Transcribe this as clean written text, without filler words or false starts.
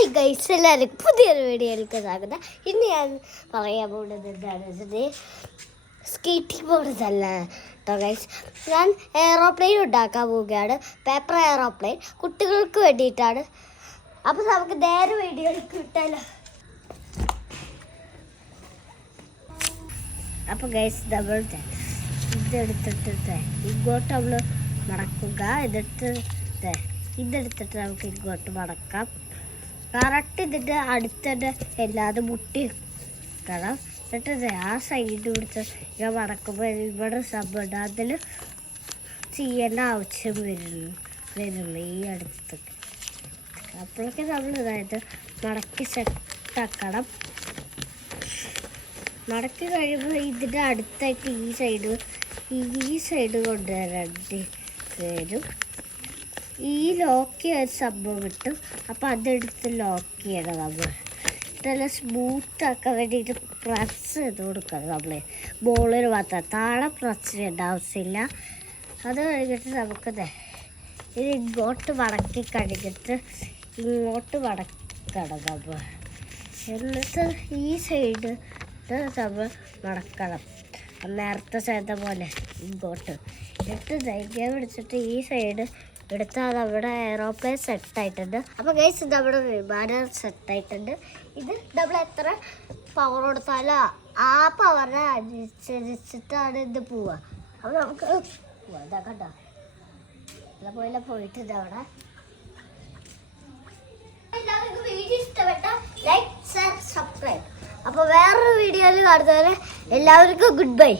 Hi guys, എല്ലാവർക്കും പുതിയൊരു വീഡിയോയിലേക്ക് സ്വാഗതം. ഇന്ന് ഞാൻ പറയാൻ പോകുന്നത് എന്താണെന്ന് വെച്ചാൽ സ്കേറ്റിംഗ് ബോർഡ് അല്ല കേട്ടോ ഗൈസ്. ഞാൻ എയറോപ്ലെയിൻ ഉണ്ടാക്കാൻ പോവുകയാണ്. പേപ്പർ എയറോപ്ലെയിൻ കുട്ടികൾക്ക് വേണ്ടിയിട്ടാണ്. അപ്പോൾ നമുക്ക് നേരെ വീഡിയോയിലേക്ക് വിട്ടാലോ. അപ്പോൾ ഗൈസ് നമ്മൾ ഇതെടുത്തിട്ട് ഇങ്ങോട്ട് നമ്മൾ മടക്കുക. ഇതെടുത്തിട്ട് നമുക്ക് ഇങ്ങോട്ട് മടക്കാം. കറക്റ്റ് ഇതിൻ്റെ അടുത്തന്നെ എല്ലാതും മുട്ടി വെക്കണം. എന്നിട്ട് ആ സൈഡ് പിടിച്ച് ഞാൻ മടക്കുമ്പോൾ ഇവിടെ സംഭവം അതിൽ ചെയ്യേണ്ട ആവശ്യം വരുന്നു ഈ അടുത്തൊക്കെ. അപ്പോഴൊക്കെ നമ്മൾ ഇതായത് മടക്കി സെറ്റാക്കണം. മടക്കി കഴിയുമ്പോൾ ഇതിൻ്റെ അടുത്തായിട്ട് ഈ സൈഡ് കൊണ്ടുവരേണ്ടി വരും. ഈ ലോക്ക് ചെയ്യാൻ സംഭവം കിട്ടും. അപ്പോൾ അതെടുത്ത് ലോക്ക് ചെയ്യണം. നമ്മൾ നല്ല സ്മൂത്താക്കാൻ വേണ്ടിയിട്ട് പ്രസ് ചെയ്ത് കൊടുക്കണം. നമ്മൾ ബോളിന് മാത്രം താഴെ പ്രസ് ചെയ്യേണ്ട ആവശ്യമില്ല. അത് കഴിഞ്ഞിട്ട് നമുക്ക് ഇത് ഇങ്ങോട്ട് മടക്കി കഴിഞ്ഞിട്ട് ഇങ്ങോട്ട് മടക്കണം നമ്മൾ. എന്നിട്ട് ഈ സൈഡ് നമ്മൾ മടക്കണം. നേരത്തെ ചെയ്ത പോലെ ഇങ്ങോട്ട്. എന്നിട്ട് ധൈര്യം പിടിച്ചിട്ട് ഈ സൈഡ് എടുത്താൽ നമ്മുടെ എയറോപ്ലെയിൻ സെറ്റായിട്ടുണ്ട്. അപ്പോൾ ഗൈസ് നമ്മുടെ വിമാനം സെറ്റായിട്ടുണ്ട്. ഇത് നമ്മൾ എത്ര പവർ കൊടുത്താലും ആ പവറിനെ അനുസരിച്ചിട്ടാണ് ഇത് പോവുക. അപ്പോൾ നമുക്ക് ഇതാ കണ്ടോ, അതേപോലെ പോയിട്ടുണ്ട് അവിടെ. എല്ലാവർക്കും വീഡിയോ ഇഷ്ടപ്പെട്ട ലൈക്ക്, ഷെയർ, സബ്സ്ക്രൈബ്. അപ്പോൾ വേറൊരു വീഡിയോയിൽ കാണുന്നവരെ എല്ലാവർക്കും ഗുഡ് ബൈ.